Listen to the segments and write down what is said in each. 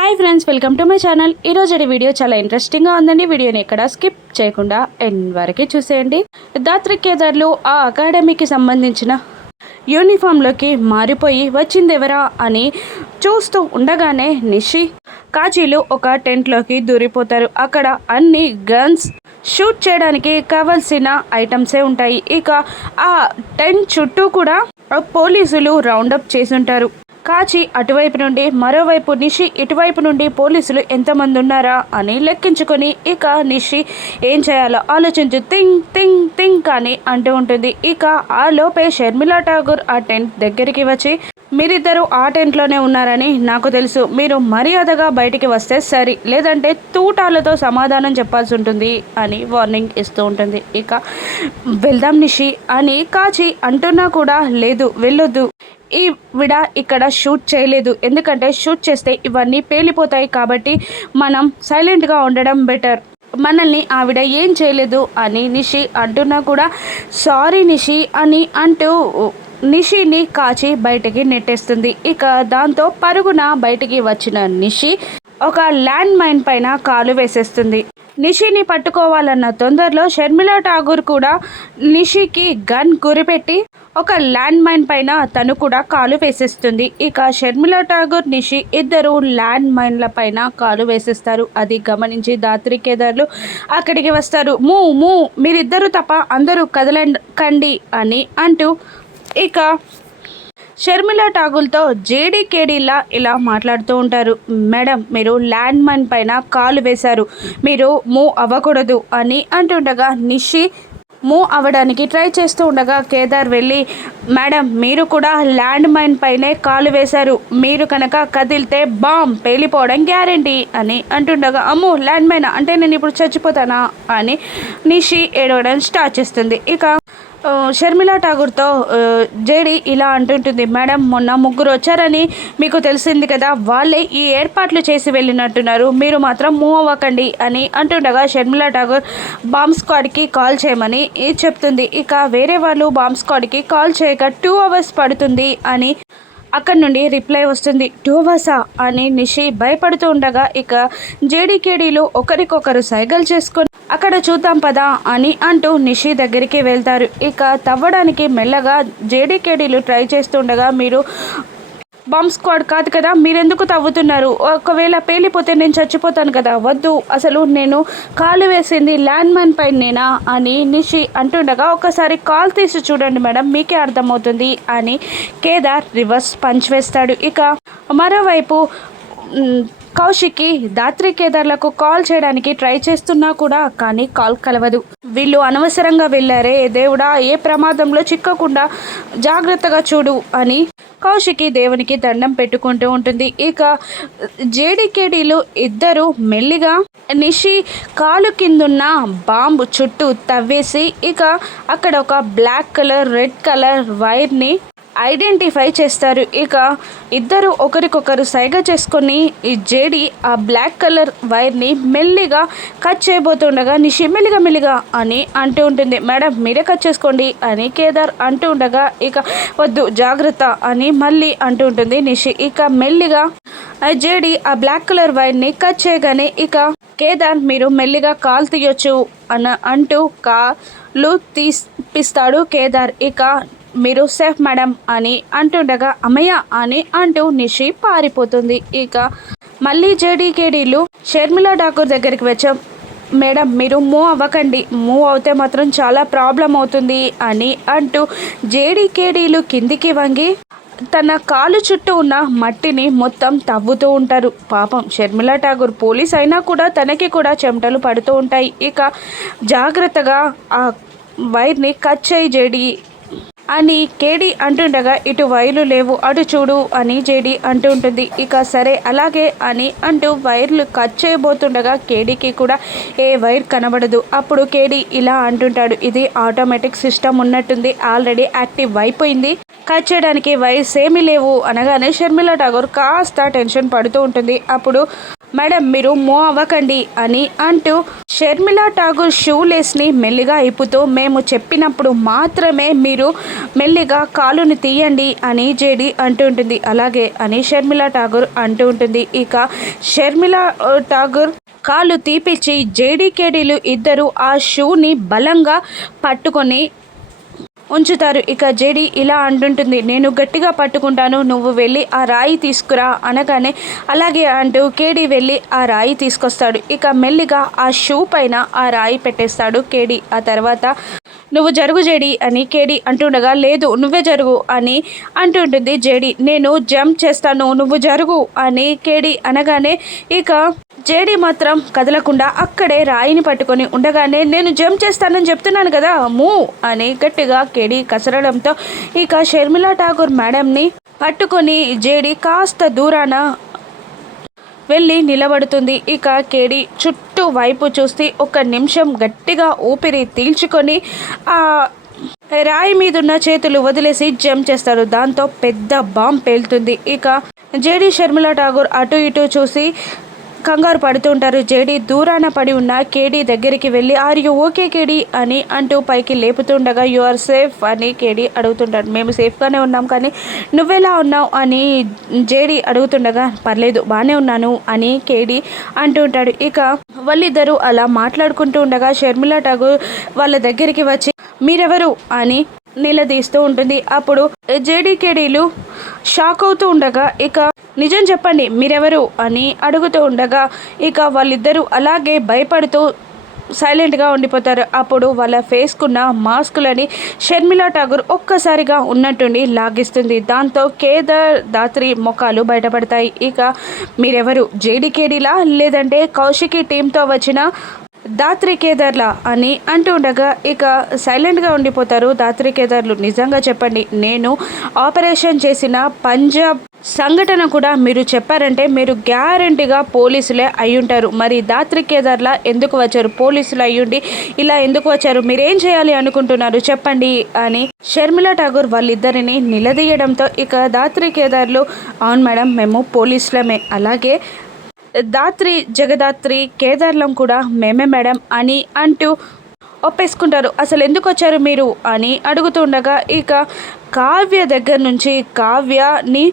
Hi friends, welcome to my channel. ఈరోజు video చాలా ఇంట్రెస్టింగ్గా ఉందండి. వీడియోని ఎక్కడ స్కిప్ చేయకుండా ఎండ్ వరకు చూసేయండి. దాత్రి కేదార్లు ఆ అకాడమీకి సంబంధించిన యూనిఫామ్లోకి మారిపోయి వచ్చిందెవరా అని చూస్తూ ఉండగానే నిషి కాజీలు ఒక టెంట్లోకి దూరిపోతారు. అక్కడ అన్ని గన్స్ షూట్ చేయడానికి కావాల్సిన ఐటమ్సే ఉంటాయి. ఇక ఆ టెంట్ చుట్టూ కూడా పోలీసులు రౌండప్ చేసి ఉంటారు. కాచి అటువైపు నుండి, మరోవైపు నిషి ఇటువైపు నుండి పోలీసులు ఎంతమంది ఉన్నారా అని లెక్కించుకొని ఇక నిషి ఏం చేయాలో ఆలోచించు థింక్ థింక్ థింక్ అని అంటూ ఉంటుంది. ఇక ఆ లోపే షర్మిలా ఠాగూర్ ఆ టెంట్ దగ్గరికి వచ్చి, మీరిద్దరూ ఆ టెంట్లోనే ఉన్నారని నాకు తెలుసు, మీరు మర్యాదగా బయటికి వస్తే సరి, లేదంటే తూటాలతో సమాధానం చెప్పాల్సి ఉంటుంది అని వార్నింగ్ ఇస్తూ ఉంటుంది. ఇక వెళ్దాం నిషి అని కాచి అంటున్నా కూడా, లేదు వెళ్ళొద్దు, ఈవిడ ఇక్కడ షూట్ చేయలేదు, ఎందుకంటే షూట్ చేస్తే ఇవన్నీ పేలిపోతాయి, కాబట్టి మనం సైలెంట్గా ఉండడం బెటర్, మనల్ని ఆవిడ ఏం చేయలేదు అని నిషి అంటున్నా కూడా, సారీ నిషి అని అంటూ నిషిని కాచి బయటికి నెట్టేస్తుంది. ఇక దాంతో పరుగున బయటికి వచ్చిన నిషి ఒక ల్యాండ్ మైన్ పైన కాలు వేసేస్తుంది. నిషిని పట్టుకోవాలన్న తొందరలో షర్మిలా ఠాగూర్ కూడా నిషికి గన్ గురిపెట్టి ఒక ల్యాండ్ మైన్ పైన తను కూడా కాలు వేసేస్తుంది. ఇక షర్మిలా ఠాగూర్, నిషి ఇద్దరు ల్యాండ్ మైన్ల పైన కాలు వేసేస్తారు. అది గమనించి దాత్రి కేదార్లు అక్కడికి వస్తారు. మూ మీరిద్దరూ తప్ప అందరూ కదలండి అని అంటూ ఇక షర్మిలా ఠాగూర్తో జేడీకేడీలా ఇలా మాట్లాడుతూ ఉంటారు. మేడం, మీరు ల్యాండ్ మైన్ పైన కాలు వేశారు, మీరు మూవ్ అవ్వకూడదు అని అంటుండగా నిషి మూవ్ అవ్వడానికి ట్రై చేస్తూ ఉండగా కేదార్ వెళ్ళి, మేడం మీరు కూడా ల్యాండ్ మైన్ పైనే కాలు వేశారు, మీరు కనుక కదిలితే బాంబ్ పేలిపోవడం గ్యారంటీ అని అంటుండగా, అమ్మో ల్యాండ్ మైన్ అంటే నేను ఇప్పుడు చచ్చిపోతానా అని నిషి ఏడవడం స్టార్ట్ చేస్తుంది. ఇక షర్మిలా ఠాగూర్తో జేడీ ఇలా అంటుంటుంది, మేడం మొన్న ముగ్గురు వచ్చారని మీకు తెలిసింది కదా, వాళ్ళే ఈ ఏర్పాట్లు చేసి వెళ్ళినట్టున్నారు, మీరు మాత్రం మూవ్ అవ్వకండి అని అంటుండగా షర్మిలా ఠాగూర్ బాంబ్ స్క్వాడ్కి కాల్ చేయమని చెప్తుంది. ఇక వేరే వాళ్ళు బాంబ్ స్క్వాడ్కి కాల్ చేయక 2 hours పడుతుంది అని అక్కడి నుండి రిప్లై వస్తుంది. 2 hours అని నిషి భయపడుతూ ఉండగా ఇక జేడీకేడీలు ఒకరికొకరు సైగలు చేసుకొని, అక్కడ చూద్దాం పదా అని అంటూ నిషి దగ్గరికి వెళ్తారు. ఇక తవ్వడానికి మెల్లగా జేడీకేడీలు ట్రై చేస్తుండగా, మీరు బాంబ్ స్క్వాడ్ కాదు కదా, మీరెందుకు తవ్వుతున్నారు, ఒకవేళ పేలిపోతే నేను చచ్చిపోతాను కదా, వద్దు, అసలు నేను కాలు వేసింది ల్యాండ్ మైన్ పైన నేనా అని నిషి అంటుండగా, ఒకసారి కాల్ తీసి చూడండి మేడం, మీకే అర్థమవుతుంది అని కేదార్ రివర్స్ పంచ్ వేస్తాడు. ఇక మరోవైపు కౌశిక్కి దాత్రి కేదార్లకు కాల్ చేయడానికి ట్రై చేస్తున్నా కూడా కానీ కాల్ కలవదు. వీళ్ళు అనవసరంగా వెళ్ళారే దేవుడా, ఏ ప్రమాదంలో చిక్కకుండా జాగ్రత్తగా చూడు అని కౌశికి దేవునికి దండం పెట్టుకుంటూ ఉంటుంది. ఇక జేడీకేడీలు ఇద్దరు మెల్లిగా నిషి కాలు కిందున్న బాంబు చుట్టూ తవ్వేసి ఇక అక్కడ ఒక బ్లాక్ కలర్, రెడ్ కలర్ వైర్ని ఐడెంటిఫై చేస్తారు. ఇక ఇద్దరు ఒకరికొకరు సైగ చేసుకొని ఈ జేడీ ఆ బ్లాక్ కలర్ వైర్ని మెల్లిగా కట్ చేయబోతుండగా నిషి మెల్లిగా అని అంటూ ఉంటుంది. మేడం మీరే కట్ చేసుకోండి అని కేదార్ అంటూ ఉండగా, ఇక వద్దు జాగ్రత్త అని మళ్ళీ అంటూ ఉంటుంది నిషి. ఇక మెల్లిగా జేడీ ఆ బ్లాక్ కలర్ వైర్ని కట్ చేయగానే ఇక కేదార్ మీరు మెల్లిగా కాలు తీయొచ్చు అంటూ కాలు తీపిస్తాడు కేదార్. ఇక మీరు సేఫ్ మేడం అని అంటుండగా, అమ్మయ్య అని అంటూ నిషి పారిపోతుంది. ఇక మళ్ళీ జేడీకేడీలు షర్మిలా ఠాగూర్ దగ్గరికి వచ్చాం, మేడం మీరు మూవ్ అవ్వకండి, మూవ్ అవుతే మాత్రం చాలా ప్రాబ్లం అవుతుంది అని అంటూ జేడీకేడీలు కిందికి వంగి తన కాలు చుట్టూ ఉన్న మట్టిని మొత్తం తవ్వుతూ ఉంటారు. పాపం షర్మిలా ఠాగూర్ పోలీస్ అయినా కూడా తనకి కూడా చెమటలు పడుతూ ఉంటాయి. ఇక జాగ్రత్తగా ఆ వైర్ని కట్ చేయి జేడీ అని కేడీ అంటుండగా, ఇటు వైర్లు లేవు అటు చూడు అని జేడీ అంటూ ఉంటుంది. ఇక సరే అలాగే అని అంటూ వైర్లు కట్ చేయబోతుండగా కేడీకి కూడా ఏ వైర్ కనబడదు. అప్పుడు కేడీ ఇలా అంటుంటాడు, ఇది ఆటోమేటిక్ సిస్టమ్ ఉన్నట్టుంది, ఆల్రెడీ యాక్టివ్ అయిపోయింది, కట్ చేయడానికి వైర్స్ ఏమీ లేవు అనగానే షర్మిలా ఠాగూర్ కాస్త టెన్షన్ పడుతూ ఉంటుంది. అప్పుడు మేడం మీరు మూవ్ అవ్వకండి అని అంటూ షర్మిలా ఠాగూర్ షూలేస్ని మెల్లిగా ఇప్పుతూ మేము చెప్పినప్పుడు మాత్రమే మీరు మెల్లిగా కాలుని తీయండి అని జేడి అంటూ ఉంటుంది. అలాగే అని షర్మిలా ఠాగూర్ అంటూ ఉంటుంది. ఇక షర్మిలా ఠాగూర్ కాలు తీపిచ్చి జేడీకేడీలు ఇద్దరు ఆ షూని బలంగా పట్టుకొని ఉంచుతారు. ఇక జేడి ఇలా అంటుంటుంది, నేను గట్టిగా పట్టుకుంటాను, నువ్వు వెళ్ళి ఆ రాయి తీసుకురా అనగానే అలాగే అంటూ కేడి వెళ్ళి ఆ రాయి తీసుకొస్తాడు. ఇక మెల్లిగా ఆ షూ పైన ఆ రాయి పెట్టేస్తాడు కేడి. ఆ తర్వాత నువ్వు జరుగు జేడి అని కేడి అంటుండగా లేదు నువ్వే జరుగు అని అంటుంటుంది జేడి. నేను జంప్ చేస్తాను నువ్వు జరుగు అని కేడి అనగానే ఇక జేడి మాత్రం కదలకుండా అక్కడే రాయిని పట్టుకొని ఉండగానే నేను జంప్ చేస్తానని చెప్తున్నాను కదా మూ అని గట్టిగా కేడి కసరడంతో ఇక షర్మిలా ఠాగూర్ మేడంని పట్టుకొని జేడి కాస్త దూరాన వెళ్ళి నిలబడుతుంది. ఇక కేడి చుట్టూ వైపు చూస్తే ఒక నిమిషం గట్టిగా ఊపిరి పీల్చుకొని ఆ రాయి మీదున్న చేతులు వదిలేసి జంప్ చేస్తారు. దాంతో పెద్ద బాంబ్ పేలుతుంది. ఇక జేడి షర్మిలా ఠాగూర్ అటు ఇటు చూసి కంగారు పడుతూ ఉంటారు. జేడి దూరాన పడి ఉన్న కేడి దగ్గరికి వెళ్ళి ఆర్ యు ఓకే కేడి అని అంటూ పైకి లేపుతుండగా యు ఆర్ సేఫ్ అని కేడి అడుగుతుంటాడు. మేము సేఫ్గానే ఉన్నాం కానీ నువ్వెలా ఉన్నావు అని జేడి అడుగుతుండగా పర్లేదు బాగానే ఉన్నాను అని కేడి అంటూ ఉంటాడు. ఇక వాళ్ళిద్దరూ అలా మాట్లాడుకుంటూ ఉండగా షర్మిలా ఠాగూర్ వాళ్ళ దగ్గరికి వచ్చి మీరెవరు అని నిలదీస్తూ ఉంటుంది. అప్పుడు జేడీకేడీలు షాక్ అవుతూ ఉండగా ఇక నిజం చెప్పండి మీరెవరు అని అడుగుతూ ఉండగా ఇక వాళ్ళిద్దరూ అలాగే భయపడుతూ సైలెంట్గా ఉండిపోతారు. అప్పుడు వాళ్ళ ఫేస్కున్న మాస్కులని షర్మిలా ఠాగూర్ ఒక్కసారిగా ఉన్నట్టుండి లాగిస్తుంది. దాంతో కేదార్ దాత్రి ముఖాలు బయటపడతాయి. ఇక మీరెవరు జేడీకేడీలా లేదంటే కౌశికి టీంతో వచ్చిన దాత్రి కేదార్లా అని అంటూ ఉండగా ఇక సైలెంట్గా ఉండిపోతారు దాత్రి కేదార్లు. నిజంగా చెప్పండి నేను ఆపరేషన్ చేసిన పంజాబ్ సంఘటన కూడా మీరు చెప్పారంటే మీరు గ్యారంటీగా పోలీసులే అయ్యుంటారు. మరి దాత్రి కేదార్లా ఎందుకు వచ్చారు? పోలీసులు అయ్యుండి ఇలా ఎందుకు వచ్చారు? మీరేం చేయాలి అనుకుంటున్నారు చెప్పండి అని షర్మిలా ఠాగూర్ వాళ్ళిద్దరిని నిలదీయడంతో ఇక దాత్రి కేదార్లు అవును మేడం మేము పోలీసులమే, అలాగే దాత్రి జగదాత్రి కేదార్లం కూడా మేమే మేడం అని అంటూ ఒప్పేసుకుంటారు. అసలు ఎందుకు వచ్చారు మీరు అని అడుగుతుండగా ఇక కావ్య దగ్గర నుంచి కావ్యని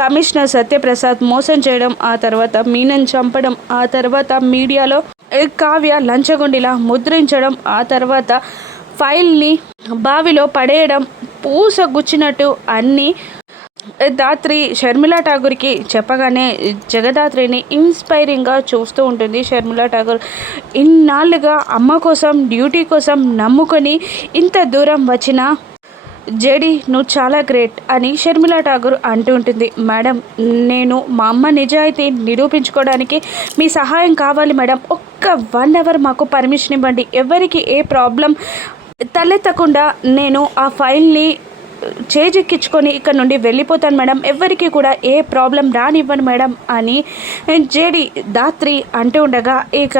కమిషనర్ సత్యప్రసాద్ మోసం చేయడం, ఆ తర్వాత మీనని చంపడం, ఆ తర్వాత మీడియాలో కావ్య లంచగొండిలా ముద్రించడం, ఆ తర్వాత ఫైల్ని బావిలో పడేయడం, పూస గుచ్చినట్టు అన్నీ దాత్రి షర్మిలా ఠాగూర్కి చెప్పగానే జగదాత్రిని ఇన్స్పైరింగ్గా చూస్తూ ఉంటుంది. షర్మిలా ఠాగూర్ ఇన్నాళ్ళుగా అమ్మ కోసం డ్యూటీ కోసం నమ్ముకొని ఇంత దూరం వచ్చిన జేడి నువ్వు చాలా గ్రేట్ అని షర్మిలా ఠాగూర్ అంటూ ఉంటుంది. మేడం నేను మా అమ్మ నిజాయితీ నిరూపించుకోవడానికి మీ సహాయం కావాలి మేడం, ఒక్క 1 అవర్ మాకు పర్మిషన్ ఇవ్వండి, ఎవరికి ఏ ప్రాబ్లం తలెత్తకుండా నేను ఆ ఫైల్ని చేజెక్కించుకొని ఇక్కడ నుండి వెళ్ళిపోతాను మేడం, ఎవరికి కూడా ఏ ప్రాబ్లం రానివ్వను మేడం అని జేడి దాత్రి అంటూ ఉండగా ఇక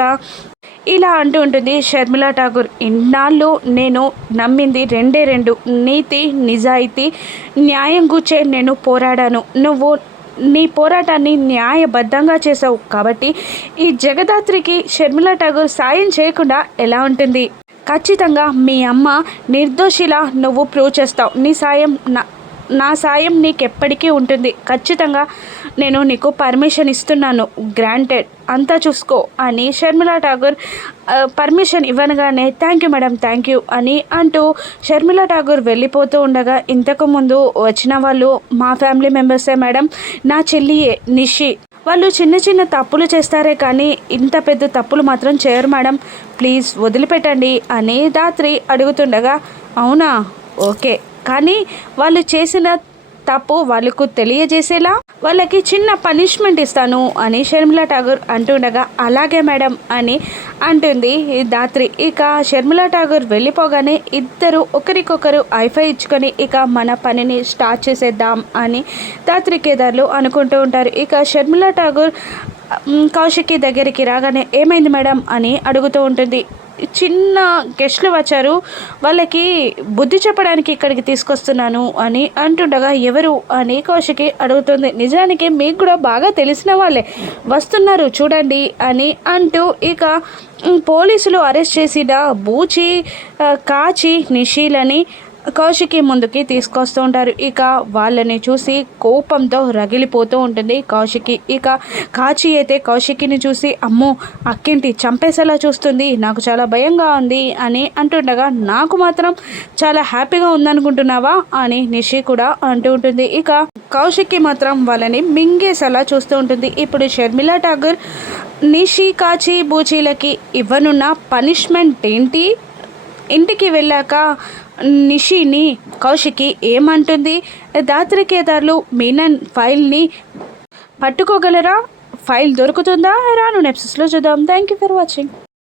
ఇలా అంటూ ఉంటుంది షర్మిలా ఠాగూర్. ఇన్నాళ్ళు నేను నమ్మింది రెండు నీతి నిజాయితీ న్యాయం గుచ్చే నేను పోరాడాను, నువ్వు నీ పోరాటాన్ని న్యాయబద్ధంగా చేసావు కాబట్టి ఈ జగదాత్రికి షర్మిలా ఠాగూర్ సాయం చేయకుండా ఎలా ఉంటుంది? ఖచ్చితంగా మీ అమ్మ నిర్దోషిలా నువ్వు ప్రూవ్ చేస్తావు, నీ సాయం నా సాయం నీకెప్పటికీ ఉంటుంది, ఖచ్చితంగా నేను నీకు పర్మిషన్ ఇస్తున్నాను, గ్రాంటెడ్, అంతా చూసుకో అని షర్మిలా ఠాగూర్ పర్మిషన్ ఇవ్వనగానే thank you madam thank you అని అంటూ షర్మిలా ఠాగూర్ వెళ్ళిపోతూ ఉండగా ఇంతకుముందు వచ్చిన వాళ్ళు మా ఫ్యామిలీ మెంబర్సే మేడం, నా చెల్లియే నిషి, వాళ్ళు చిన్న చిన్న తప్పులు చేస్తారే కానీ ఇంత పెద్ద తప్పులు మాత్రం చేయరు మేడం, ప్లీజ్ వదిలిపెట్టండి అని దాత్రి అడుగుతుండగా అవునా ఓకే, కానీ వాళ్ళు చేసిన తప్పు వాళ్ళకు తెలియజేసేలా వాళ్ళకి చిన్న పనిష్మెంట్ ఇస్తాను అని షర్మిలా ఠాగూర్ అంటుండగా అలాగే మేడం అని అంటుంది దాత్రి. ఇక షర్మిలా ఠాగూర్ వెళ్ళిపోగానే ఇద్దరు ఒకరికొకరు ఐఫై ఇచ్చుకొని ఇక మన పనిని స్టార్ట్ చేసేద్దాం అని దాత్రి కేదార్లు అనుకుంటూ ఉంటారు. ఇక షర్మిలా ఠాగూర్ కౌశికి దగ్గరికి రాగానే ఏమైంది మేడం అని అడుగుతూ ఉంటుంది. చిన్న గెస్ట్లు వచ్చారు, వాళ్ళకి బుద్ధి చెప్పడానికి ఇక్కడికి తీసుకొస్తున్నాను అని అంటుండగా ఎవరు అని కౌశికి అడుగుతుంది. నిజానికి మీకు కూడా బాగా తెలిసిన వాళ్ళే వస్తున్నారు చూడండి అని అంటూ ఇక పోలీసులు అరెస్ట్ చేసిన బూచి, కాచి, నిషీలని కౌశికి ముందుకి తీసుకొస్తూ ఉంటారు. ఇక వాళ్ళని చూసి కోపంతో రగిలిపోతూ ఉంటుంది కౌశికి. ఇక కాచి అయితే కౌశికిని చూసి అమ్మో అక్కేంటి చంపేసేలా చూస్తుంది, నాకు చాలా భయంగా ఉంది అని అంటుండగా నాకు మాత్రం చాలా హ్యాపీగా ఉందనుకుంటున్నావా అని నిషి కూడా అంటూ ఉంటుంది. ఇక కౌశిక్కి మాత్రం వాళ్ళని మింగేసేలా చూస్తూ ఉంటుంది. ఇప్పుడు షర్మిలా ఠాగూర్ నిషి, కాచి, బూచీలకి ఇవ్వనున్న పనిష్మెంట్ ఏంటి? ఇంటికి వెళ్ళాక నిషిని కౌశికి ఏమంటుంది? దాత్రి కేదార్లు మీనన్ ఫైల్ని పట్టుకోగలరా? ఫైల్ దొరుకుతుందా? రాను ఎపిసోడ్స్లో చూద్దాం. Thank you for watching.